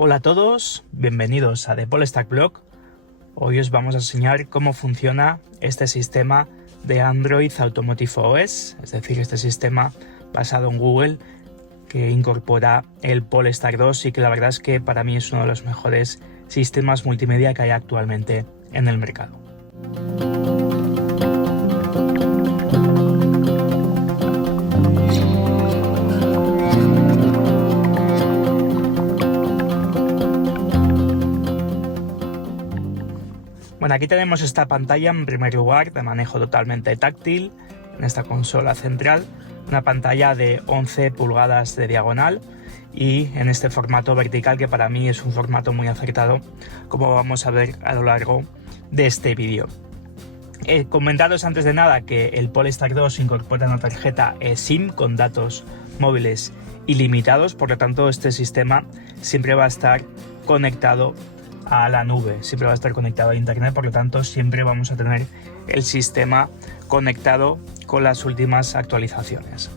Hola a todos, bienvenidos a The Polestar Blog. Hoy os vamos a enseñar cómo funciona este sistema de Android Automotive OS, es decir, este sistema basado en Google que incorpora el Polestar 2 y que la verdad es que para mí es uno de los mejores sistemas multimedia que hay actualmente en el mercado. Bueno, aquí tenemos esta pantalla en primer lugar de manejo totalmente táctil en esta consola central, una pantalla de 11 pulgadas de diagonal y en este formato vertical que para mí es un formato muy acertado, como vamos a ver a lo largo de este vídeo. Comentaros antes de nada que el Polestar 2 incorpora una tarjeta eSIM con datos móviles ilimitados, por lo tanto este sistema siempre va a estar conectado a la nube, siempre va a estar conectado a internet, por lo tanto siempre vamos a tener el sistema conectado con las últimas actualizaciones.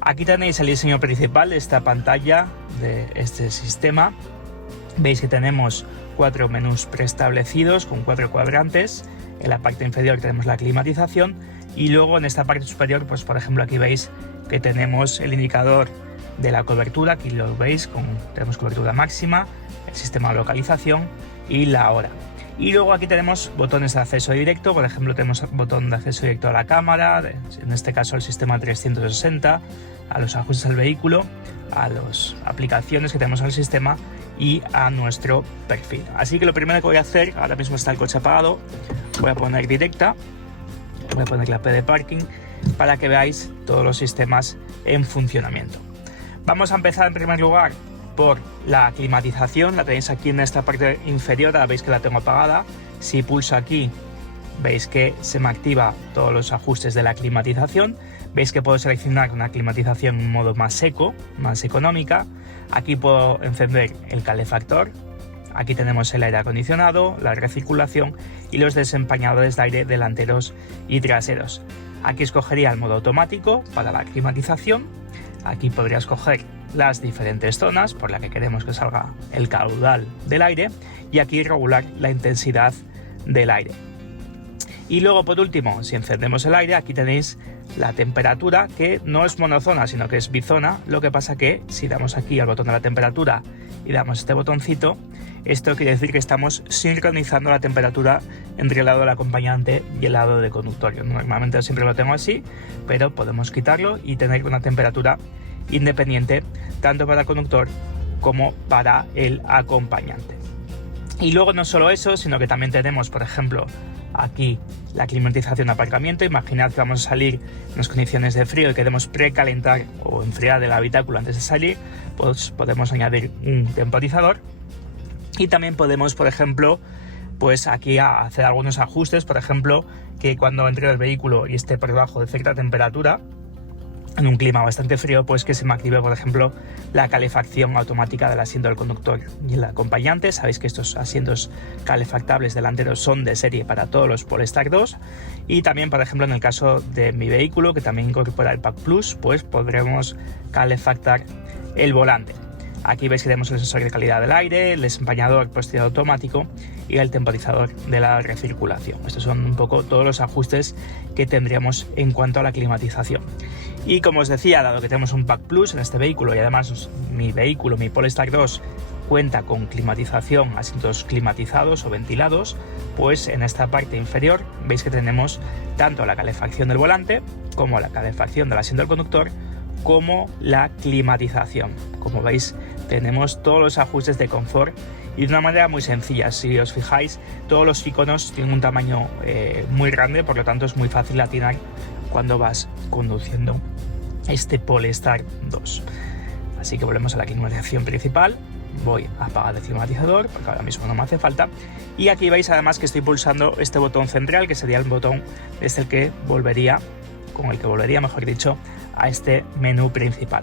Aquí tenéis el diseño principal de esta pantalla de este sistema. Veis que tenemos 4 menús preestablecidos con 4 cuadrantes. En la parte inferior tenemos la climatización y luego en esta parte superior, pues por ejemplo aquí veis que tenemos el indicador de la cobertura, aquí lo veis, tenemos cobertura máxima, el sistema de localización y la hora. Y luego aquí tenemos botones de acceso directo, por ejemplo tenemos botón de acceso directo a la cámara, en este caso el sistema 360, a los ajustes del vehículo, a las aplicaciones que tenemos en el sistema y a nuestro perfil. Así que lo primero que voy a hacer, ahora mismo está el coche apagado, voy a poner directa, voy a poner la P de parking para que veáis todos los sistemas en funcionamiento. Vamos a empezar en primer lugar por la climatización, la tenéis aquí en esta parte inferior, ahora veis que la tengo apagada. Si pulso aquí veis que se me activa todos los ajustes de la climatización, veis que puedo seleccionar una climatización en modo más seco, más económica. Aquí puedo encender el calefactor, aquí tenemos el aire acondicionado, la recirculación y los desempañadores de aire delanteros y traseros. Aquí escogería el modo automático para la climatización. Aquí podría escoger las diferentes zonas por las que queremos que salga el caudal del aire y aquí regular la intensidad del aire. Y luego por último, si encendemos el aire, aquí tenéis la temperatura, que no es monozona sino que es bizona. Lo que pasa que si damos aquí al botón de la temperatura y damos este botoncito, esto quiere decir que estamos sincronizando la temperatura entre el lado del acompañante y el lado del conductor. Yo normalmente siempre lo tengo así, pero podemos quitarlo y tener una temperatura independiente tanto para el conductor como para el acompañante. Y luego no solo eso, sino que también tenemos, por ejemplo, aquí la climatización de aparcamiento. Imaginad que vamos a salir en unas condiciones de frío y queremos precalentar o enfriar el habitáculo antes de salir, pues podemos añadir un temporizador. Y también podemos, por ejemplo, pues aquí hacer algunos ajustes, por ejemplo, que cuando entre el vehículo y esté por debajo de cierta temperatura, en un clima bastante frío, pues que se me active, por ejemplo, la calefacción automática del asiento del conductor y el acompañante. Sabéis que estos asientos calefactables delanteros son de serie para todos los Polestar 2. Y también, por ejemplo, en el caso de mi vehículo, que también incorpora el Pack Plus, pues podremos calefactar el volante. Aquí veis que tenemos el sensor de calidad del aire, el desempañador posterior automático y el temporizador de la recirculación. Estos son un poco todos los ajustes que tendríamos en cuanto a la climatización. Y como os decía, dado que tenemos un Pack Plus en este vehículo y además mi vehículo, mi Polestar 2, cuenta con climatización, asientos climatizados o ventilados, pues en esta parte inferior veis que tenemos tanto la calefacción del volante como la calefacción del asiento del conductor como la climatización. Como veis, tenemos todos los ajustes de confort y de una manera muy sencilla. Si os fijáis, todos los iconos tienen un tamaño muy grande, por lo tanto es muy fácil atinar cuando vas conduciendo este Polestar 2. Así que volvemos a la climatización principal. Voy a apagar el climatizador porque ahora mismo no me hace falta. Y aquí veis además que estoy pulsando este botón central, que sería el botón desde el que volvería, mejor dicho, a este menú principal.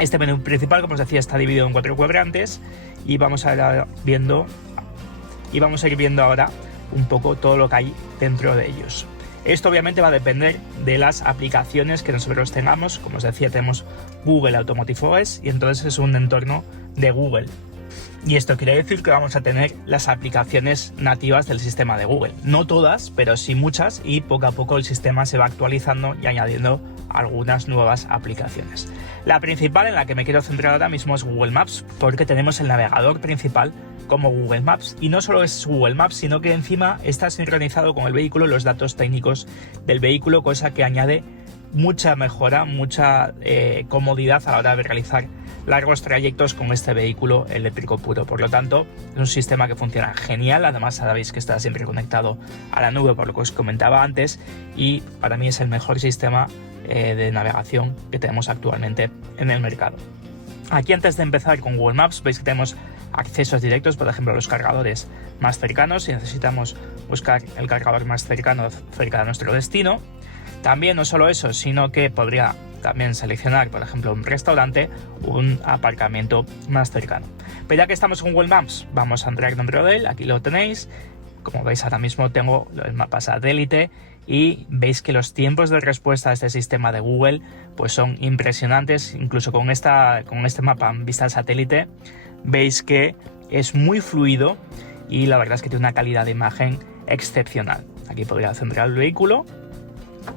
Este menú principal, como os decía, está dividido en 4 cuadrantes y vamos a ir viendo ahora un poco todo lo que hay dentro de ellos. Esto obviamente va a depender de las aplicaciones que nosotros tengamos. Como os decía, tenemos Google Automotive OS y entonces es un entorno de Google. Y esto quiere decir que vamos a tener las aplicaciones nativas del sistema de Google. No todas, pero sí muchas, y poco a poco el sistema se va actualizando y añadiendo algunas nuevas aplicaciones. La principal en la que me quiero centrar ahora mismo es Google Maps, porque tenemos el navegador principal como Google Maps, y no solo es Google Maps, sino que encima está sincronizado con el vehículo, los datos técnicos del vehículo, cosa que añade mucha mejora, mucha comodidad a la hora de realizar largos trayectos con este vehículo eléctrico puro. Por lo tanto, es un sistema que funciona genial. Además, sabéis que está siempre conectado a la nube, por lo que os comentaba antes, y para mí es el mejor sistema de navegación que tenemos actualmente en el mercado. Aquí, antes de empezar con Google Maps, veis que tenemos accesos directos, por ejemplo, a los cargadores más cercanos, si necesitamos buscar el cargador más cercano cerca de nuestro destino. También no solo eso, sino que podría también seleccionar, por ejemplo, un restaurante, un aparcamiento más cercano. Pero ya que estamos con Google Maps, vamos a entrar dentro de él. Aquí lo tenéis. Como veis, ahora mismo tengo el mapa satélite y veis que los tiempos de respuesta a este sistema de Google pues son impresionantes. Incluso con este mapa en vista satélite veis que es muy fluido y la verdad es que tiene una calidad de imagen excepcional. Aquí podría centrar el vehículo,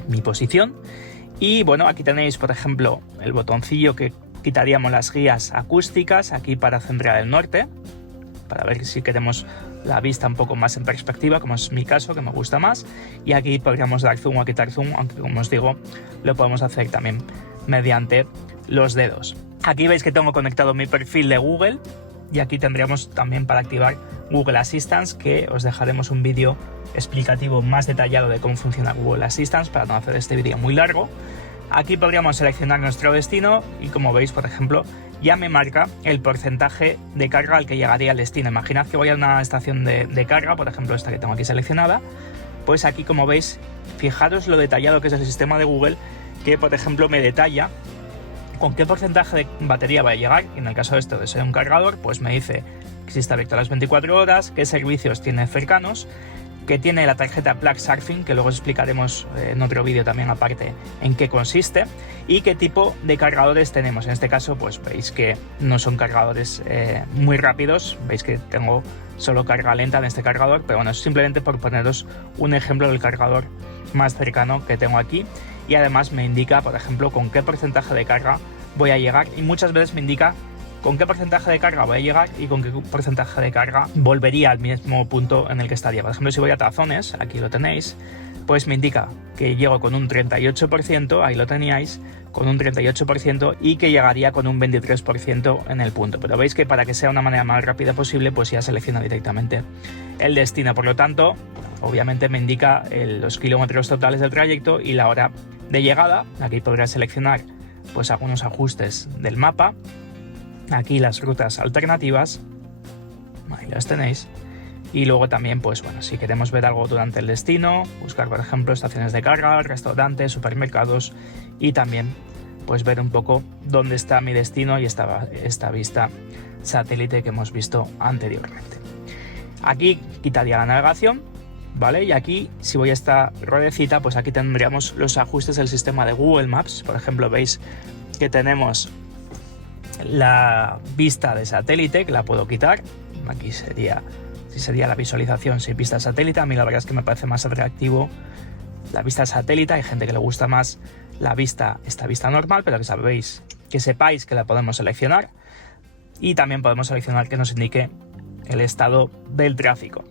mi posición, y bueno, aquí tenéis, por ejemplo, el botoncillo que quitaríamos las guías acústicas aquí para centrar el norte, para ver si queremos la vista un poco más en perspectiva, como es mi caso, que me gusta más, y aquí podríamos dar zoom o quitar zoom, aunque como os digo, lo podemos hacer también mediante los dedos. Aquí veis que tengo conectado mi perfil de Google, y aquí tendríamos también para activar Google Assistant, que os dejaremos un vídeo explicativo más detallado de cómo funciona Google Assistant para no hacer este vídeo muy largo. Aquí podríamos seleccionar nuestro destino y, como veis, por ejemplo, ya me marca el porcentaje de carga al que llegaría al destino. Imaginad que voy a una estación de carga, por ejemplo esta que tengo aquí seleccionada, pues aquí, como veis, fijaros lo detallado que es el sistema de Google, que por ejemplo me detalla con qué porcentaje de batería va a llegar, y en el caso de esto de ser un cargador, pues me dice que si está abierto a las 24 horas, qué servicios tiene cercanos, que tiene la tarjeta Plug Surfing, que luego os explicaremos en otro vídeo también aparte en qué consiste, y qué tipo de cargadores tenemos. En este caso pues veis que no son cargadores muy rápidos, veis que tengo solo carga lenta en este cargador, pero bueno, es simplemente por poneros un ejemplo del cargador más cercano que tengo aquí, y además me indica, por ejemplo, con qué porcentaje de carga voy a llegar, y muchas veces me indica con qué porcentaje de carga voy a llegar y con qué porcentaje de carga volvería al mismo punto en el que estaría. Por ejemplo, si voy a Tazones, aquí lo tenéis, pues me indica que llego con un 38%, ahí lo teníais, con un 38%, y que llegaría con un 23% en el punto. Pero veis que para que sea una manera más rápida posible, pues ya selecciona directamente el destino. Por lo tanto, obviamente me indica los kilómetros totales del trayecto y la hora de llegada. Aquí podré seleccionar pues algunos ajustes del mapa. Aquí las rutas alternativas, ahí las tenéis, y luego también, pues bueno, si queremos ver algo durante el destino, buscar por ejemplo estaciones de carga, restaurantes, supermercados, y también pues ver un poco dónde está mi destino y esta vista satélite que hemos visto anteriormente. Aquí quitaría la navegación, ¿vale? Y aquí, si voy a esta ruedecita, pues aquí tendríamos los ajustes del sistema de Google Maps. Por ejemplo, veis que tenemos la vista de satélite, que la puedo quitar. Aquí sería la visualización sin vista satélite. A mí la verdad es que me parece más atractivo la vista satélite. Hay gente que le gusta más esta vista normal, pero que sepáis que la podemos seleccionar, y también podemos seleccionar que nos indique el estado del tráfico.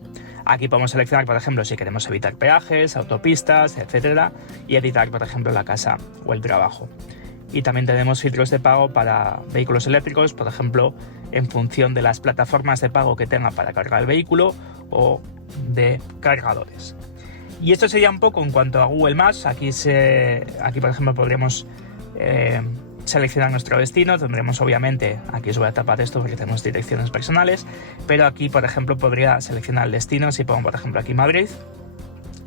Aquí podemos seleccionar, por ejemplo, si queremos evitar peajes, autopistas, etcétera, y editar, por ejemplo, la casa o el trabajo. Y también tenemos filtros de pago para vehículos eléctricos, por ejemplo, en función de las plataformas de pago que tenga para cargar el vehículo o de cargadores. Y esto sería un poco en cuanto a Google Maps. Aquí por ejemplo, podríamos seleccionar nuestro destino. Tendremos, obviamente, aquí os voy a tapar esto porque tenemos direcciones personales, pero aquí, por ejemplo, podría seleccionar el destino. Si pongo, por ejemplo, aquí Madrid,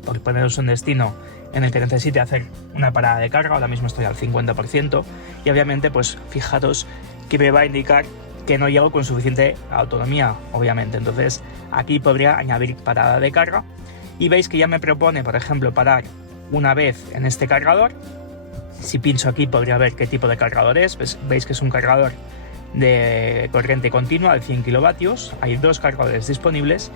por poneros un destino en el que necesite hacer una parada de carga. Ahora mismo estoy al 50%, y obviamente pues fijaros que me va a indicar que no llego con suficiente autonomía, obviamente. Entonces aquí podría añadir parada de carga, y veis que ya me propone, por ejemplo, parar una vez en este cargador. Si pincho aquí podría ver qué tipo de cargador es. Veis que es un cargador de corriente continua de 100 kilovatios. Hay 2 cargadores disponibles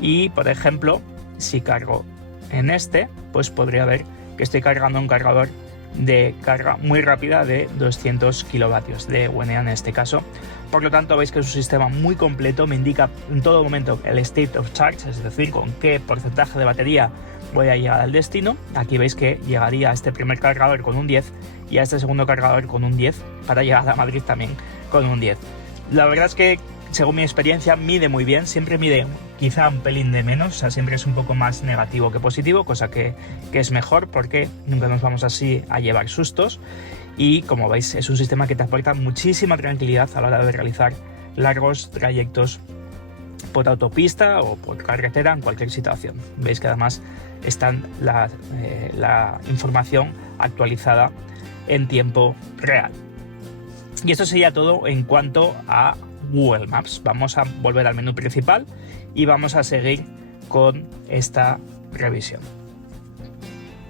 y, por ejemplo, si cargo en este, pues podría ver que estoy cargando un cargador de carga muy rápida de 200 kilovatios de WNA en este caso. Por lo tanto, veis que es un sistema muy completo, me indica en todo momento el state of charge, es decir, con qué porcentaje de batería voy a llegar al destino. Aquí veis que llegaría a este primer cargador con un 10 y a este segundo cargador con un 10 para llegar a Madrid también con un 10. La verdad es que, según mi experiencia, mide muy bien, siempre mide quizá un pelín de menos, o sea, siempre es un poco más negativo que positivo, cosa que es mejor porque nunca nos vamos así a llevar sustos. Y como veis, es un sistema que te aporta muchísima tranquilidad a la hora de realizar largos trayectos por autopista o por carretera en cualquier situación. Veis que además está la información actualizada en tiempo real. Y esto sería todo en cuanto a Google Maps. Vamos a volver al menú principal y vamos a seguir con esta revisión.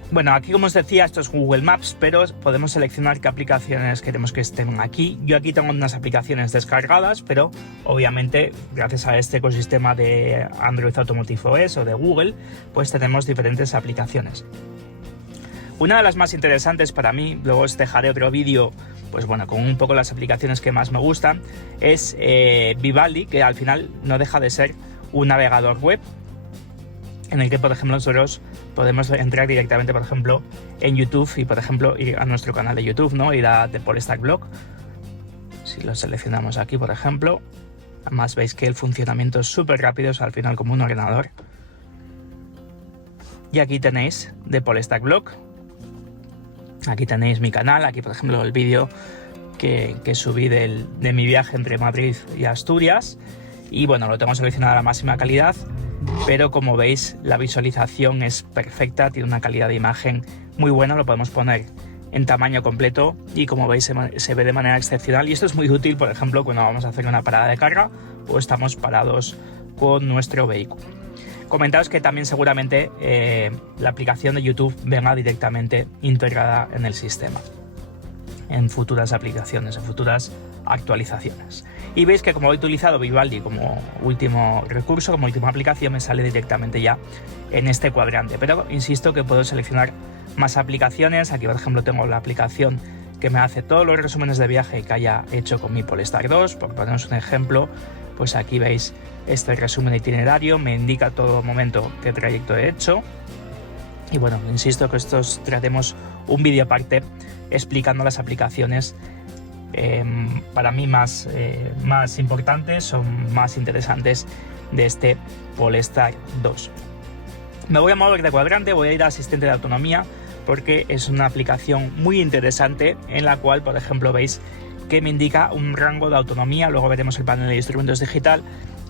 Bueno, aquí, como os decía, esto es Google Maps, pero podemos seleccionar qué aplicaciones queremos que estén aquí. Yo aquí tengo unas aplicaciones descargadas, pero obviamente gracias a este ecosistema de Android Automotive OS o de Google, pues tenemos diferentes aplicaciones. Una de las más interesantes para mí, luego os dejaré otro vídeo, pues bueno, con un poco las aplicaciones que más me gustan, es Vivaldi, que al final no deja de ser un navegador web en el que, por ejemplo, nosotros podemos entrar directamente, por ejemplo, en YouTube y, por ejemplo, ir a nuestro canal de YouTube, ¿no? Ir a The Polestar Blog. Si lo seleccionamos aquí, por ejemplo, además veis que el funcionamiento es súper rápido, es al final como un ordenador. Y aquí tenéis The Polestar Blog. Aquí tenéis mi canal, aquí, por ejemplo, el vídeo que subí de mi viaje entre Madrid y Asturias. Y bueno, lo tengo seleccionado a la máxima calidad, pero como veis la visualización es perfecta, tiene una calidad de imagen muy buena, lo podemos poner en tamaño completo y como veis se ve de manera excepcional, y esto es muy útil, por ejemplo, cuando vamos a hacer una parada de carga o estamos parados con nuestro vehículo. Comentaos que también seguramente la aplicación de YouTube venga directamente integrada en el sistema en futuras aplicaciones, en futuras actualizaciones. Y veis que como he utilizado Vivaldi como último recurso, como última aplicación, me sale directamente ya en este cuadrante. Pero insisto que puedo seleccionar más aplicaciones. Aquí, por ejemplo, tengo la aplicación que me hace todos los resúmenes de viaje que haya hecho con mi Polestar 2. Por poneros un ejemplo, pues aquí veis este resumen de itinerario, me indica todo momento qué trayecto he hecho. Y bueno, insisto que estos tratemos un vídeo aparte explicando las aplicaciones para mí más importantes o más interesantes de este Polestar 2. Me voy a mover de cuadrante, voy a ir a asistente de autonomía porque es una aplicación muy interesante en la cual, por ejemplo, veis que me indica un rango de autonomía, luego veremos el panel de instrumentos digital,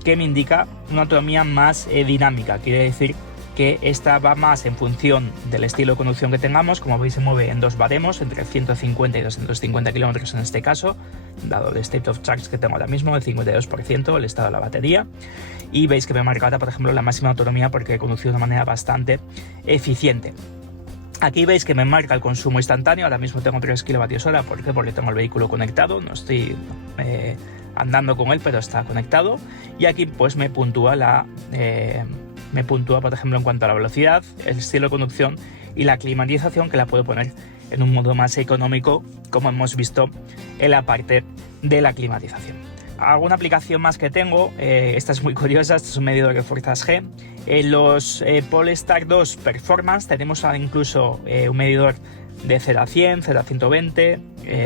que me indica una autonomía más dinámica, quiere decir que esta va más en función del estilo de conducción que tengamos. Como veis, se mueve en 2 baremos, entre 150 y 250 kilómetros en este caso, dado el state of charge que tengo ahora mismo, el 52%, el estado de la batería. Y veis que me marca, por ejemplo, la máxima autonomía porque he conducido de una manera bastante eficiente. Aquí veis que me marca el consumo instantáneo, ahora mismo tengo 3 kWh, ¿por qué? Porque tengo el vehículo conectado, no estoy andando con él, pero está conectado. Y aquí pues me puntúa por ejemplo, en cuanto a la velocidad, el estilo de conducción y la climatización, que la puedo poner en un modo más económico, como hemos visto en la parte de la climatización. Alguna aplicación más que tengo, esta es muy curiosa, este es un medidor de fuerzas G. En los Polestar 2 Performance tenemos incluso un medidor de 0 a 100, 0 a 120,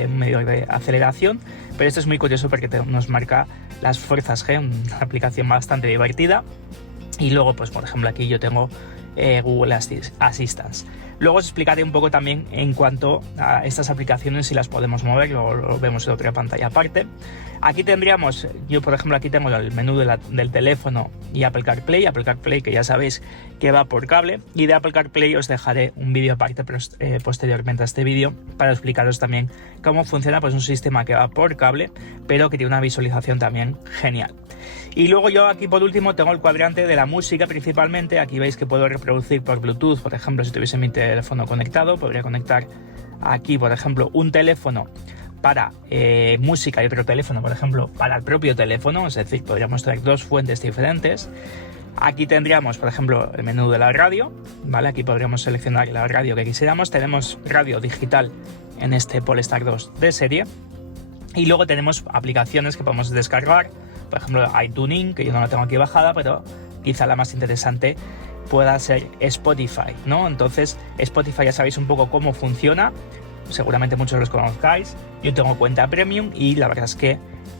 un medidor de aceleración, pero esto es muy curioso porque nos marca las fuerzas G, una aplicación bastante divertida. Y luego, pues por ejemplo, aquí yo tengo Google Assistant. Luego os explicaré un poco también en cuanto a estas aplicaciones, si las podemos mover, lo vemos en otra pantalla aparte. Aquí tendríamos, yo por ejemplo aquí tengo el menú del teléfono y Apple CarPlay, que ya sabéis que va por cable, y de Apple CarPlay os dejaré un vídeo aparte posteriormente a este vídeo para explicaros también cómo funciona pues un sistema que va por cable, pero que tiene una visualización también genial. Y luego yo aquí por último tengo el cuadrante de la música principalmente. Aquí veis que puedo reproducir por Bluetooth, por ejemplo, si tuviese mi teléfono conectado, podría conectar aquí, por ejemplo, un teléfono para música y otro teléfono, por ejemplo, para el propio teléfono, es decir, podríamos tener dos fuentes diferentes. Aquí tendríamos, por ejemplo, el menú de la radio, ¿vale? Aquí podríamos seleccionar la radio que quisiéramos. Tenemos radio digital en este Polestar 2 de serie. Y luego tenemos aplicaciones que podemos descargar, por ejemplo, iTuning, que yo no la tengo aquí bajada, pero quizá la más interesante pueda ser Spotify, ¿no? Entonces, Spotify ya sabéis un poco cómo funciona, seguramente muchos los conozcáis. Yo tengo cuenta premium y la verdad es que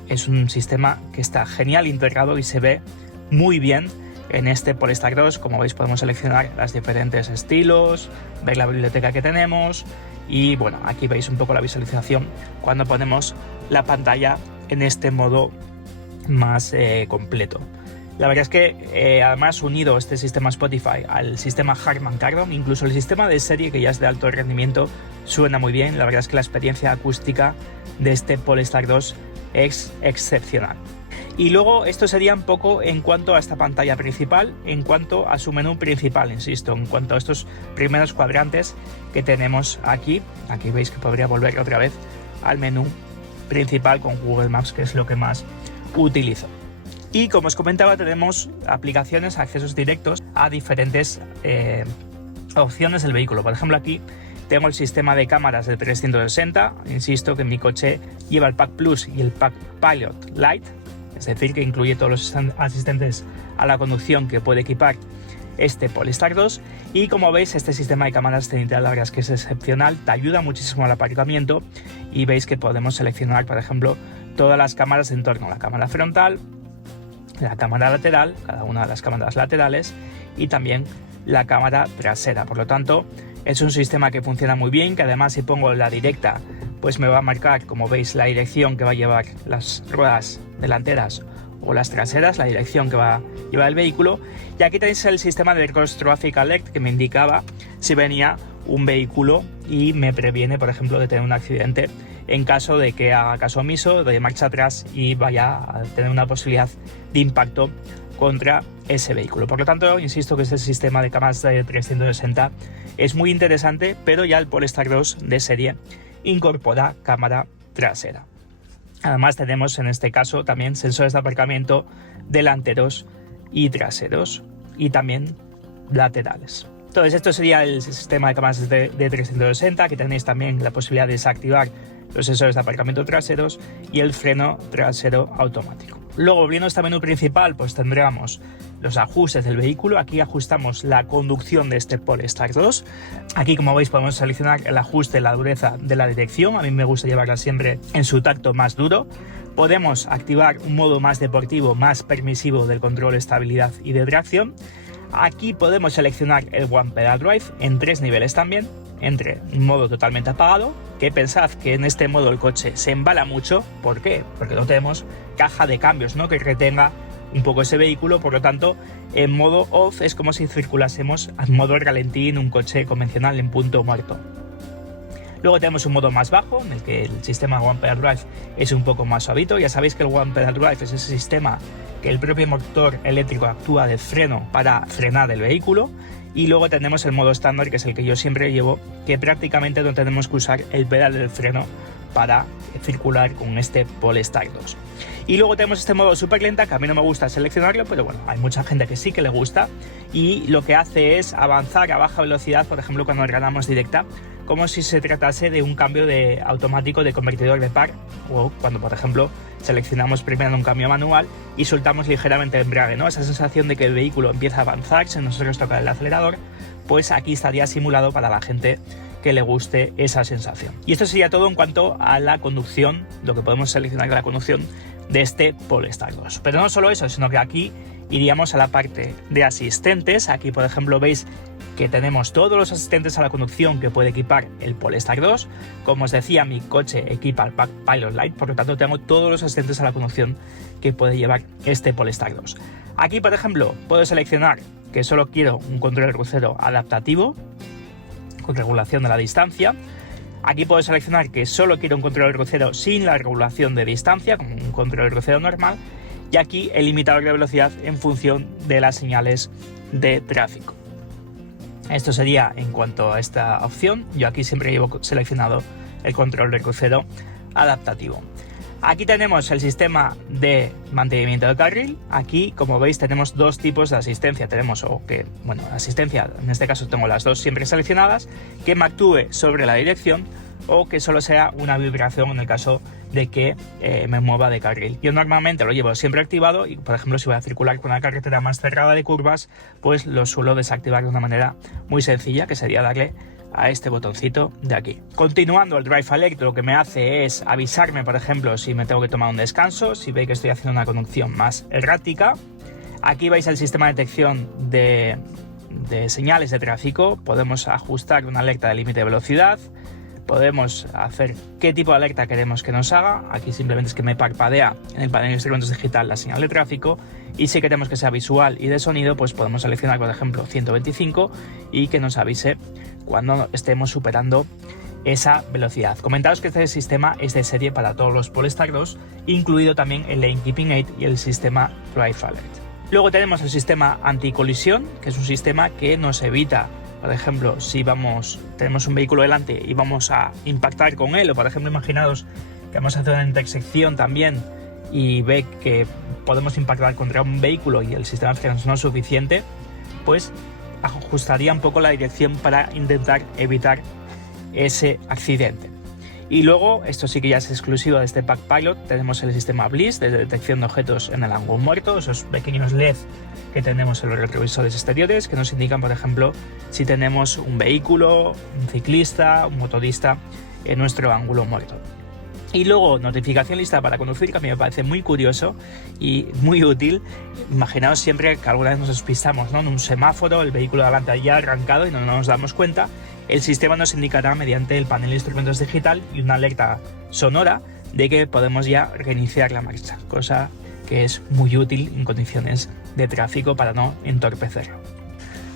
es un sistema que está genial integrado y se ve muy bien en este Polestar 2. Como veis, podemos seleccionar los diferentes estilos, ver la biblioteca que tenemos y bueno, aquí veis un poco la visualización cuando ponemos la pantalla en este modo más completo. La verdad es que además unido este sistema Spotify al sistema Harman Kardon, incluso el sistema de serie que ya es de alto rendimiento, suena muy bien. La verdad es que la experiencia acústica de este Polestar 2 es excepcional. Y luego esto sería un poco en cuanto a esta pantalla principal, en cuanto a su menú principal, insisto, en cuanto a estos primeros cuadrantes que tenemos aquí. Aquí veis que podría volver otra vez al menú principal con Google Maps, que es lo que más utilizo. Y como os comentaba, tenemos aplicaciones, accesos directos a diferentes opciones del vehículo. Por ejemplo, aquí tengo el sistema de cámaras de 360. Insisto que mi coche lleva el Pack Plus y el Pack Pilot Lite, es decir, que incluye todos los asistentes a la conducción que puede equipar este Polestar 2. Y como veis, este sistema de cámaras cenital, la verdad es que es excepcional, te ayuda muchísimo al aparcamiento y veis que podemos seleccionar, por ejemplo, todas las cámaras de entorno, la cámara frontal, la cámara lateral, cada una de las cámaras laterales y también la cámara trasera. Por lo tanto, es un sistema que funciona muy bien, que además si pongo la directa, pues me va a marcar, como veis, la dirección que va a llevar las ruedas delanteras o las traseras, la dirección que va a llevar el vehículo. Y aquí tenéis el sistema de Cross Traffic Alert que me indicaba si venía un vehículo y me previene, por ejemplo, de tener un accidente en caso de que haga caso omiso, de marcha atrás y vaya a tener una posibilidad de impacto contra ese vehículo. Por lo tanto, insisto que este sistema de cámaras de 360 es muy interesante, pero ya el Polestar 2 de serie incorpora cámara trasera. Además tenemos en este caso también sensores de aparcamiento delanteros y traseros y también laterales. Entonces esto sería el sistema de cámaras de 360, que tenéis también la posibilidad de desactivar los sensores de aparcamiento traseros y el freno trasero automático. Luego, volviendo a este menú principal, pues tendríamos los ajustes del vehículo. Aquí ajustamos la conducción de este Polestar 2. Aquí, como veis, podemos seleccionar el ajuste, la dureza de la dirección. A mí me gusta llevarla siempre en su tacto más duro. Podemos activar un modo más deportivo, más permisivo del control de estabilidad y de tracción. Aquí podemos seleccionar el One Pedal Drive en 3 niveles también, entre un modo totalmente apagado, que pensad que en este modo el coche se embala mucho. ¿Por qué? Porque no tenemos caja de cambios, ¿no?, que retenga un poco ese vehículo. Por lo tanto, en modo off es como si circulásemos en modo ralentí en un coche convencional en punto muerto. Luego tenemos un modo más bajo, en el que el sistema One Pedal Drive es un poco más suavito. Ya sabéis que el One Pedal Drive es ese sistema que el propio motor eléctrico actúa de freno para frenar el vehículo. Y luego tenemos el modo estándar, que es el que yo siempre llevo, que prácticamente no tenemos que usar el pedal del freno para circular con este Polestar 2. Y luego tenemos este modo súper lenta, que a mí no me gusta seleccionarlo, pero bueno, hay mucha gente que sí que le gusta, y lo que hace es avanzar a baja velocidad, por ejemplo cuando ganamos directa, como si se tratase de un cambio de automático de convertidor de par, o cuando por ejemplo seleccionamos primero un cambio manual y soltamos ligeramente el embrague, ¿no? Esa sensación de que el vehículo empieza a avanzar sin nosotros tocar el acelerador, pues aquí estaría simulado para la gente que le guste esa sensación. Y esto sería todo en cuanto a la conducción, lo que podemos seleccionar de la conducción de este Polestar 2. Pero no solo eso, sino que aquí iríamos a la parte de asistentes. Aquí por ejemplo veis que tenemos todos los asistentes a la conducción que puede equipar el Polestar 2. Como os decía, mi coche equipa el Pack Pilot Lite, por lo tanto tengo todos los asistentes a la conducción que puede llevar este Polestar 2. Aquí por ejemplo puedo seleccionar que solo quiero un control de crucero adaptativo con regulación de la distancia. Aquí puedo seleccionar que solo quiero un control de crucero sin la regulación de distancia, como un control de crucero normal. Y aquí el limitador de velocidad en función de las señales de tráfico. Esto sería en cuanto a esta opción. Yo aquí siempre llevo seleccionado el control de crucero adaptativo. Aquí tenemos el sistema de mantenimiento de carril. Aquí, como veis, tenemos dos tipos de asistencia. Tenemos, asistencia, en este caso tengo las dos siempre seleccionadas, que me actúe sobre la dirección o que solo sea una vibración en el caso de que me mueva de carril. Yo normalmente lo llevo siempre activado y, por ejemplo, si voy a circular con una carretera más cerrada de curvas, pues lo suelo desactivar de una manera muy sencilla, que sería darle a este botoncito de aquí. Continuando, el Drive Alert lo que me hace es avisarme, por ejemplo, si me tengo que tomar un descanso, si veis que estoy haciendo una conducción más errática. Aquí veis el sistema de detección de señales de tráfico. Podemos ajustar una alerta de límite de velocidad. Podemos hacer qué tipo de alerta queremos que nos haga. Aquí simplemente es que me parpadea en el panel de instrumentos digital la señal de tráfico. Y si queremos que sea visual y de sonido, pues podemos seleccionar, por ejemplo, 125 y que nos avise cuando estemos superando esa velocidad. Comentaros que este sistema es de serie para todos los Polestar 2, incluido también el Lane Keeping Aid y el sistema Drive Alert. Luego tenemos el sistema anticolisión, que es un sistema que nos evita, por ejemplo, si tenemos un vehículo delante y vamos a impactar con él, o por ejemplo, imaginaos que vamos a hacer una intersección también y ve que podemos impactar contra un vehículo y el sistema de frenos no es suficiente, pues ajustaría un poco la dirección para intentar evitar ese accidente. Y luego, esto sí que ya es exclusivo de este Pack Pilot, tenemos el sistema BLIS de detección de objetos en el ángulo muerto, esos pequeños LED que tenemos en los retrovisores exteriores que nos indican, por ejemplo, si tenemos un vehículo, un ciclista, un motorista en nuestro ángulo muerto. Y luego, notificación lista para conducir, que a mí me parece muy curioso y muy útil. Imaginaos siempre que alguna vez nos despistamos, ¿no?, en un semáforo, el vehículo de delante ya arrancado y no nos damos cuenta. El sistema nos indicará mediante el panel de instrumentos digital y una alerta sonora de que podemos ya reiniciar la marcha, cosa que es muy útil en condiciones de tráfico para no entorpecerlo.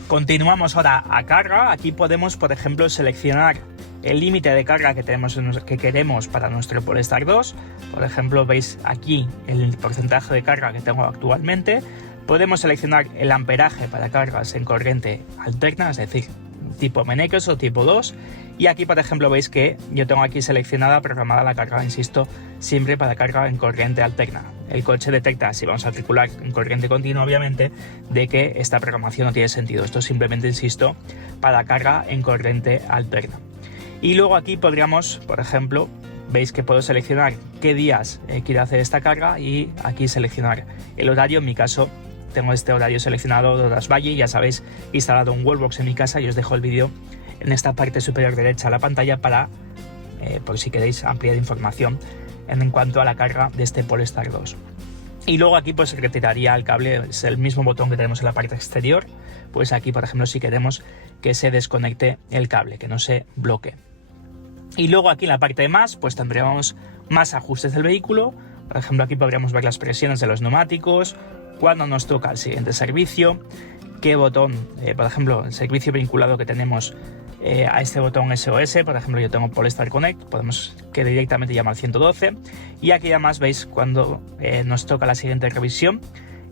Continuamos ahora a carga. Aquí podemos, por ejemplo, seleccionar el límite de carga que queremos para nuestro Polestar 2. Por ejemplo, veis aquí el porcentaje de carga que tengo actualmente. Podemos seleccionar el amperaje para cargas en corriente alterna, es decir, tipo MNX o tipo 2. Y aquí, por ejemplo, veis que yo tengo aquí seleccionada, programada la carga, insisto, siempre para carga en corriente alterna. El coche detecta, si vamos a circular en corriente continua, obviamente, de que esta programación no tiene sentido. Esto simplemente, insisto, para carga en corriente alterna. Y luego aquí podríamos, por ejemplo, veis que puedo seleccionar qué días quiero hacer esta carga y aquí seleccionar el horario. En mi caso tengo este horario seleccionado de Horas Valle, ya sabéis, instalado un Wallbox en mi casa y os dejo el vídeo en esta parte superior derecha de la pantalla para, por si queréis ampliar información en cuanto a la carga de este Polestar 2. Y luego aquí pues retiraría el cable, es el mismo botón que tenemos en la parte exterior, pues aquí por ejemplo si queremos que se desconecte el cable, que no se bloquee. Y luego aquí en la parte de más, pues tendríamos más ajustes del vehículo. Por ejemplo, aquí podríamos ver las presiones de los neumáticos, cuándo nos toca el siguiente servicio, qué botón, por ejemplo, el servicio vinculado que tenemos a este botón SOS. Por ejemplo, yo tengo Polestar Connect, podemos que directamente llamar al 112. Y aquí además veis cuando nos toca la siguiente revisión,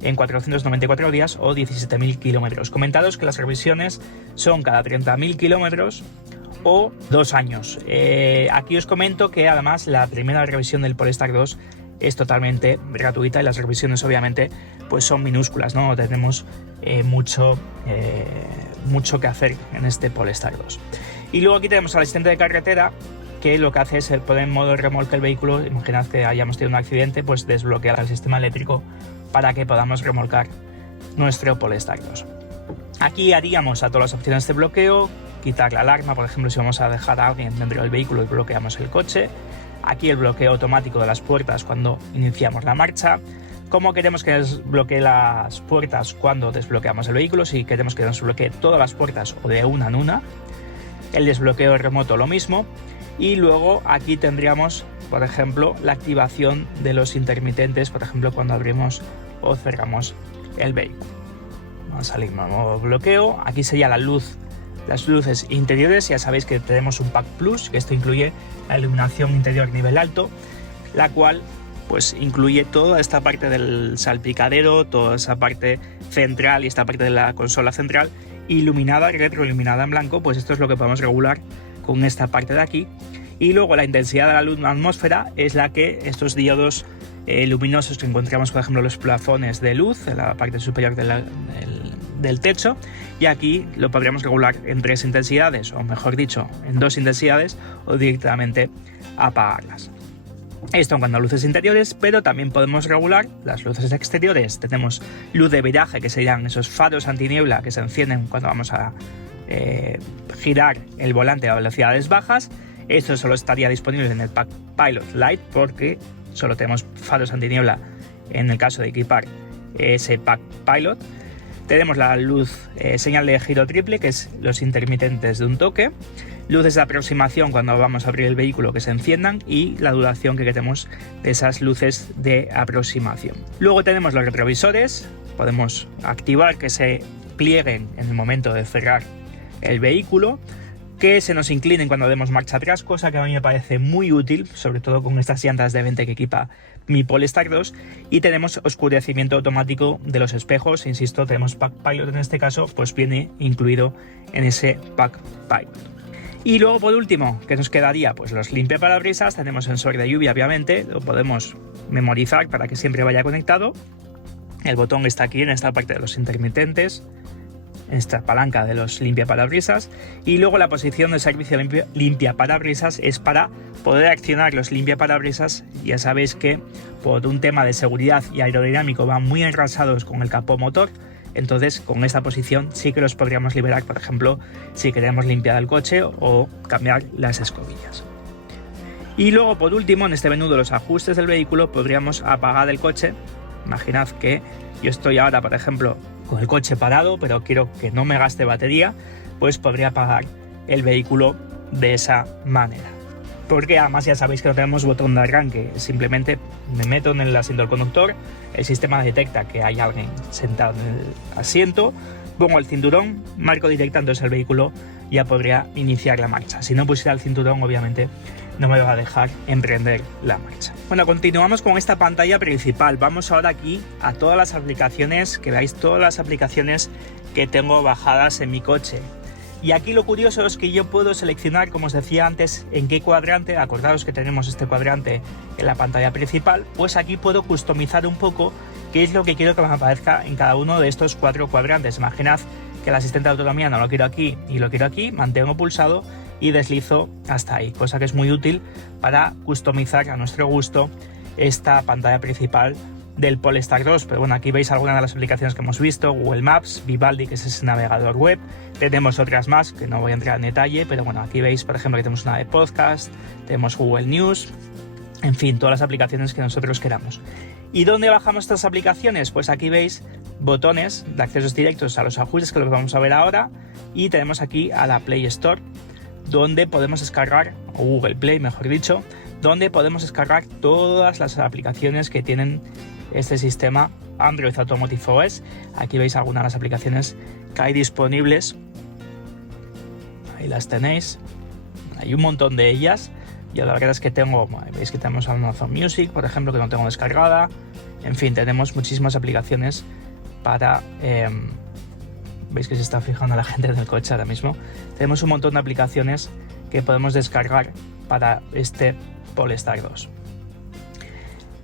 en 494 días o 17.000 kilómetros. Comentaros que las revisiones son cada 30.000 kilómetros o 2 años. Aquí os comento que además la primera revisión del Polestar 2 es totalmente gratuita y las revisiones obviamente pues son minúsculas, no tenemos mucho que hacer en este Polestar 2. Y luego aquí tenemos al asistente de carretera, que lo que hace es poner en modo remolque el vehículo. Imaginad que hayamos tenido un accidente, pues desbloquear el sistema eléctrico para que podamos remolcar nuestro Polestar 2. Aquí haríamos a todas las opciones de bloqueo, quitar la alarma, por ejemplo, si vamos a dejar a alguien dentro del vehículo y bloqueamos el coche. Aquí el bloqueo automático de las puertas cuando iniciamos la marcha. Cómo queremos que nos bloquee las puertas cuando desbloqueamos el vehículo, si queremos que nos bloquee todas las puertas o de una en una. El desbloqueo remoto lo mismo. Y luego aquí tendríamos, por ejemplo, la activación de los intermitentes, por ejemplo, cuando abrimos o cerramos el vehículo. Vamos a salir en modo bloqueo. Aquí sería las luces interiores. Ya sabéis que tenemos un Pack Plus, que esto incluye la iluminación interior nivel alto, la cual pues incluye toda esta parte del salpicadero, toda esa parte central y esta parte de la consola central iluminada, retroiluminada en blanco. Pues esto es lo que podemos regular con esta parte de aquí. Y luego la intensidad de la luz en la atmósfera es la que estos diodos luminosos que encontramos, por ejemplo, en los plafones de luz en la parte superior del techo, y aquí lo podríamos regular en 3 intensidades, o mejor dicho, en 2 intensidades, o directamente apagarlas. Esto en cuanto a luces interiores, pero también podemos regular las luces exteriores. Tenemos luz de viraje, que serían esos faros antiniebla que se encienden cuando vamos a girar el volante a velocidades bajas. Esto solo estaría disponible en el Pack Pilot Lite, porque solo tenemos faros antiniebla en el caso de equipar ese Pack Pilot. Tenemos la luz señal de giro triple, que es los intermitentes de un toque, luces de aproximación cuando vamos a abrir el vehículo que se enciendan, y la duración que queremos de esas luces de aproximación. Luego tenemos los retrovisores, podemos activar que se plieguen en el momento de cerrar el vehículo, que se nos inclinen cuando demos marcha atrás, cosa que a mí me parece muy útil, sobre todo con estas llantas de 20 que equipa mi Polestar 2, y tenemos oscurecimiento automático de los espejos. Insisto, tenemos Pack Pilot en este caso, pues viene incluido en ese Pack Pilot. Y luego, por último, ¿qué nos quedaría? Pues los limpiaparabrisas. Tenemos sensor de lluvia, obviamente, lo podemos memorizar para que siempre vaya conectado. El botón está aquí en esta parte de los intermitentes, esta palanca de los limpiaparabrisas, y luego la posición de servicio limpiaparabrisas es para poder accionar los limpiaparabrisas. Ya sabéis que por un tema de seguridad y aerodinámico van muy enrasados con el capó motor, entonces con esta posición sí que los podríamos liberar, por ejemplo, si queremos limpiar el coche o cambiar las escobillas. Y luego, por último, en este menú de los ajustes del vehículo podríamos apagar el coche. Imaginad que yo estoy ahora, por ejemplo, con el coche parado, pero quiero que no me gaste batería, pues podría apagar el vehículo de esa manera. Porque además ya sabéis que no tenemos botón de arranque, simplemente me meto en el asiento del conductor, el sistema detecta que hay alguien sentado en el asiento, pongo el cinturón, marco directa, entonces el vehículo ya podría iniciar la marcha. Si no pusiera el cinturón, obviamente no me va a dejar emprender la marcha. Bueno, continuamos con esta pantalla principal. Vamos ahora aquí a todas las aplicaciones, que veáis todas las aplicaciones que tengo bajadas en mi coche. Y aquí lo curioso es que yo puedo seleccionar, como os decía antes, en qué cuadrante. Acordaos que tenemos este cuadrante en la pantalla principal, pues aquí puedo customizar un poco qué es lo que quiero que me aparezca en cada uno de estos 4 cuadrantes. Imaginad que el asistente de autonomía no lo quiero aquí y lo quiero aquí, mantengo pulsado y deslizo hasta ahí, cosa que es muy útil para customizar a nuestro gusto esta pantalla principal del Polestar 2. Pero bueno, aquí veis algunas de las aplicaciones que hemos visto: Google Maps, Vivaldi, que es ese navegador web. Tenemos otras más que no voy a entrar en detalle, pero bueno, aquí veis, por ejemplo, que tenemos una de podcast, tenemos Google News, en fin, todas las aplicaciones que nosotros queramos. ¿Y dónde bajamos estas aplicaciones? Pues aquí veis botones de accesos directos a los ajustes, que los vamos a ver ahora, y tenemos aquí a la Play Store, donde podemos descargar, o Google Play mejor dicho, donde podemos descargar todas las aplicaciones que tienen este sistema Android Automotive OS. Aquí veis algunas de las aplicaciones que hay disponibles, ahí las tenéis, hay un montón de ellas. Yo la verdad es que veis que tenemos Amazon Music, por ejemplo, que no tengo descargada. En fin, tenemos muchísimas aplicaciones para... veis que se está fijando la gente en el coche ahora mismo. Tenemos un montón de aplicaciones que podemos descargar para este Polestar 2.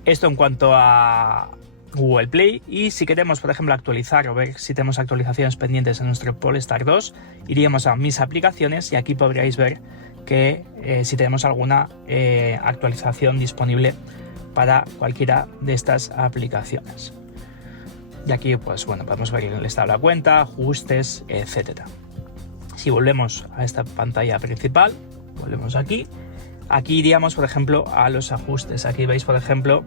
Esto en cuanto a Google Play. Y si queremos, por ejemplo, actualizar o ver si tenemos actualizaciones pendientes en nuestro Polestar 2, iríamos a mis aplicaciones y aquí podríais ver que si tenemos alguna actualización disponible para cualquiera de estas aplicaciones. Y aquí, pues bueno, podemos ver el estado de la cuenta, ajustes, etcétera. Si volvemos a esta pantalla principal, volvemos aquí iríamos, por ejemplo, a los ajustes. Aquí veis, por ejemplo,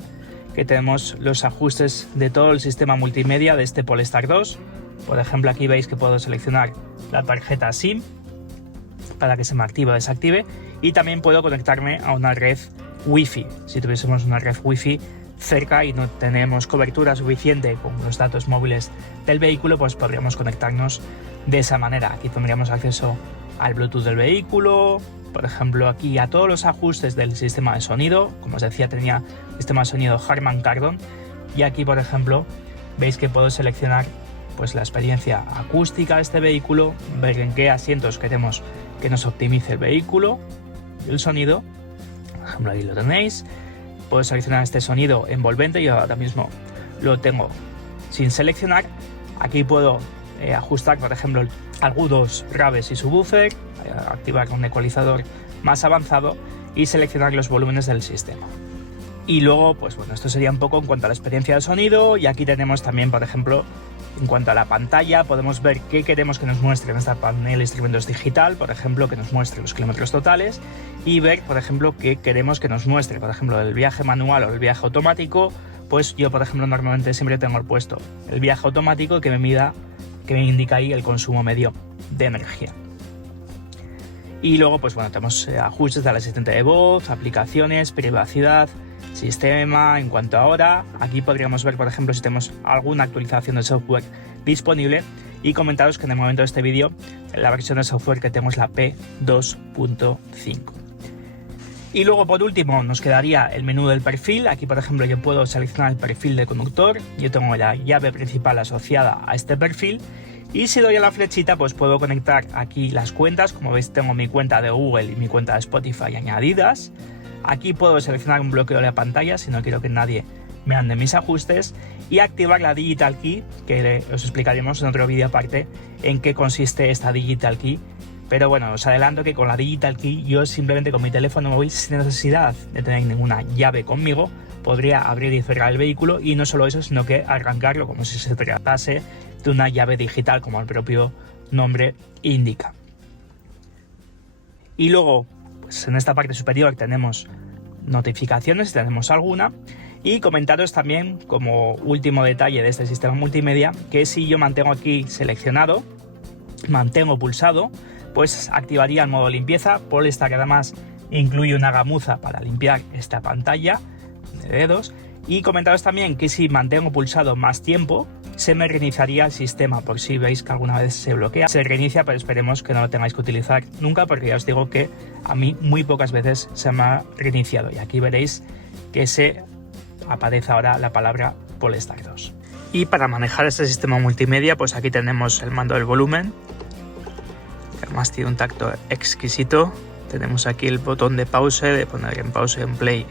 que tenemos los ajustes de todo el sistema multimedia de este Polestar 2. Por ejemplo, aquí veis que puedo seleccionar la tarjeta SIM para que se me active o desactive, y también puedo conectarme a una red Wi-Fi. Si tuviésemos una red Wi-Fi cerca y no tenemos cobertura suficiente con los datos móviles del vehículo, pues podríamos conectarnos de esa manera. Aquí tendríamos acceso al Bluetooth del vehículo, por ejemplo, aquí a todos los ajustes del sistema de sonido. Como os decía, tenía sistema de sonido Harman Kardon, y aquí, por ejemplo, veis que puedo seleccionar pues la experiencia acústica de este vehículo, ver en qué asientos queremos que nos optimice el vehículo, el sonido. Por ejemplo, ahí lo tenéis. Puedo seleccionar este sonido envolvente. Yo ahora mismo lo tengo sin seleccionar. Aquí puedo ajustar, por ejemplo, agudos, graves y subwoofer, activar un ecualizador más avanzado y seleccionar los volúmenes del sistema. Y luego, pues bueno, esto sería un poco en cuanto a la experiencia de sonido. Y aquí tenemos también, por ejemplo, en cuanto a la pantalla, podemos ver qué queremos que nos muestre en esta panel de instrumentos digital, por ejemplo, que nos muestre los kilómetros totales, y ver, por ejemplo, qué queremos que nos muestre, por ejemplo, el viaje manual o el viaje automático. Pues yo, por ejemplo, normalmente siempre tengo puesto el viaje automático que me indica ahí el consumo medio de energía. Y luego, pues bueno, tenemos ajustes del asistente de voz, aplicaciones, privacidad, sistema. En cuanto a hora, aquí podríamos ver, por ejemplo, si tenemos alguna actualización de software disponible, y comentaros que en el momento de este vídeo la versión de software que tengo es la P2.5. Y luego, por último, nos quedaría el menú del perfil. Aquí, por ejemplo, yo puedo seleccionar el perfil de conductor. Yo tengo la llave principal asociada a este perfil. Y si doy a la flechita, pues puedo conectar aquí las cuentas. Como veis, tengo mi cuenta de Google y mi cuenta de Spotify añadidas. Aquí puedo seleccionar un bloqueo de la pantalla si no quiero que nadie me ande mis ajustes. Y activar la Digital Key, que os explicaremos en otro vídeo aparte en qué consiste esta Digital Key. Pero bueno, os adelanto que con la Digital Key yo simplemente con mi teléfono móvil, sin necesidad de tener ninguna llave conmigo, podría abrir y cerrar el vehículo, y no solo eso, sino que arrancarlo como si se tratase de una llave digital, como el propio nombre indica. Y luego, pues en esta parte superior tenemos notificaciones, si tenemos alguna, y comentaros también, como último detalle de este sistema multimedia, que si yo mantengo aquí seleccionado, mantengo pulsado, pues activaría el modo limpieza. Polestar además incluye una gamuza para limpiar esta pantalla de dedos. Y comentaros también que si mantengo pulsado más tiempo, se me reiniciaría el sistema. Por si veis que alguna vez se bloquea, se reinicia, pero esperemos que no lo tengáis que utilizar nunca, porque ya os digo que a mí muy pocas veces se me ha reiniciado. Y aquí veréis que se aparece ahora la palabra Polestar 2. Y para manejar este sistema multimedia, pues aquí tenemos el mando del volumen, que además tiene un tacto exquisito. Tenemos aquí el botón de pause, de poner en pause, en play,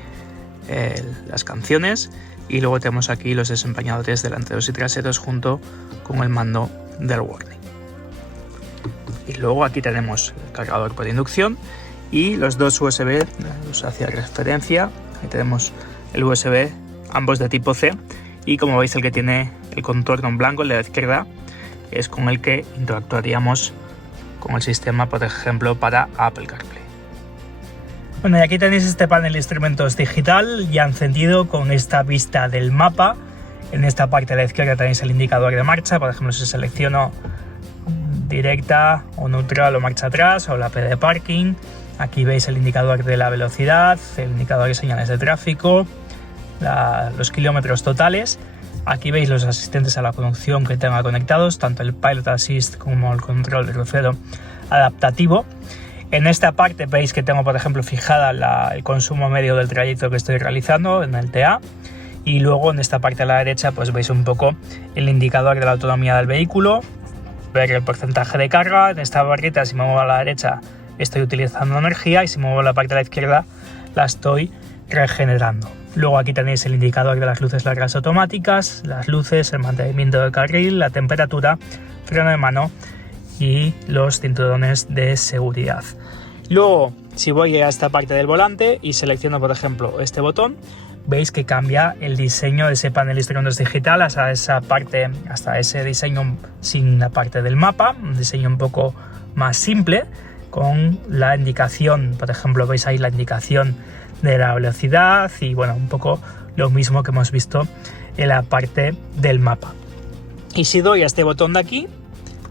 las canciones, y luego tenemos aquí los desempeñadores delanteros y traseros junto con el mando del warning. Y luego aquí tenemos el cargador por inducción y los dos USB, os hacía referencia. Ahí tenemos el USB, ambos de tipo C, y como veis el que tiene el contorno en blanco, el de la izquierda, es con el que interactuaríamos con el sistema, por ejemplo, para Apple CarPlay. Bueno, y aquí tenéis este panel de instrumentos digital ya encendido con esta vista del mapa. En esta parte de la izquierda tenéis el indicador de marcha. Por ejemplo, si selecciono directa o neutral o marcha atrás, o la P de parking, aquí veis el indicador de la velocidad, el indicador de señales de tráfico, los kilómetros totales. Aquí veis los asistentes a la conducción que tenga conectados, tanto el Pilot Assist como el control de crucero adaptativo. En esta parte veis que tengo, por ejemplo, fijada el consumo medio del trayecto que estoy realizando en el TA. Y luego en esta parte a la derecha pues veis un poco el indicador de la autonomía del vehículo, ver el porcentaje de carga. En esta barrita, si me muevo a la derecha, estoy utilizando energía, y si me muevo a la parte de la izquierda, la estoy regenerando. Luego aquí tenéis el indicador de las luces largas automáticas, las luces, el mantenimiento del carril, la temperatura, freno de mano y los cinturones de seguridad. Luego, si voy a esta parte del volante y selecciono, por ejemplo, este botón, veis que cambia el diseño de ese panel de instrumentos digital hasta esa parte, hasta ese diseño sin la parte del mapa, un diseño un poco más simple, con la indicación, por ejemplo, veis ahí la indicación de la velocidad y bueno, un poco lo mismo que hemos visto en la parte del mapa. Y si doy a este botón de aquí,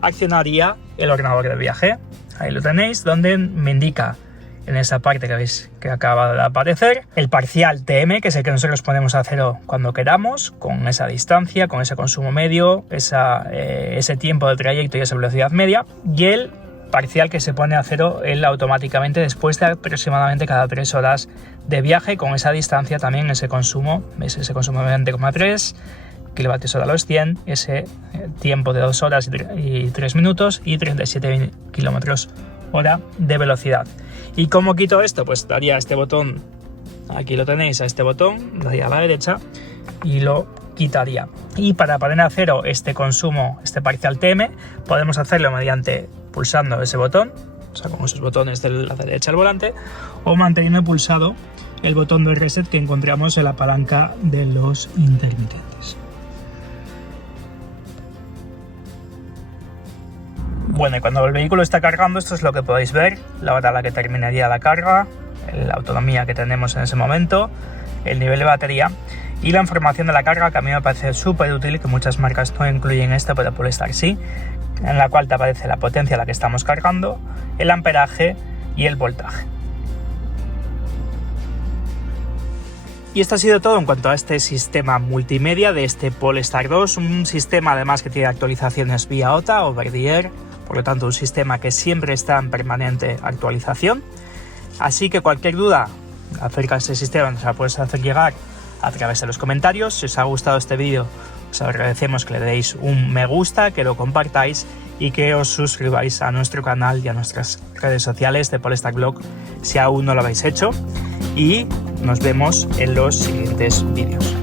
accionaría el ordenador de viaje. Ahí lo tenéis, donde me indica en esa parte que veis que acaba de aparecer el parcial TM, que es el que nosotros ponemos a cero cuando queramos, con esa distancia, con ese consumo medio, ese tiempo de trayecto y esa velocidad media, y el parcial que se pone a cero él automáticamente después de aproximadamente cada 3 horas de viaje, con esa distancia también, ese consumo, ¿veis? Ese consumo de 20,3 kilovatios hora a los 100, ese tiempo de 2 horas y 3 minutos y 37 kilómetros hora de velocidad. ¿Y cómo quito esto? Pues daría este botón, aquí lo tenéis, a este botón, daría a la derecha y lo quitaría. Y para poner a cero este consumo, este parcial TM, podemos hacerlo mediante pulsando ese botón, o sea, con esos botones de la derecha del volante, o manteniendo pulsado el botón de reset que encontramos en la palanca de los intermitentes. Bueno, y cuando el vehículo está cargando, esto es lo que podéis ver, la hora a la que terminaría la carga, la autonomía que tenemos en ese momento, el nivel de batería y la información de la carga, que a mí me parece súper útil, que muchas marcas no incluyen esto, pero Polestar sí, en la cual te aparece la potencia a la que estamos cargando, el amperaje y el voltaje. Y esto ha sido todo en cuanto a este sistema multimedia de este Polestar 2, un sistema además que tiene actualizaciones vía OTA, over the air, por lo tanto un sistema que siempre está en permanente actualización. Así que cualquier duda acerca de este sistema nos la puedes hacer llegar a través de los comentarios. Si os ha gustado este vídeo, os agradecemos que le deis un me gusta, que lo compartáis y que os suscribáis a nuestro canal y a nuestras redes sociales de Polestar Blog si aún no lo habéis hecho. Y nos vemos en los siguientes vídeos.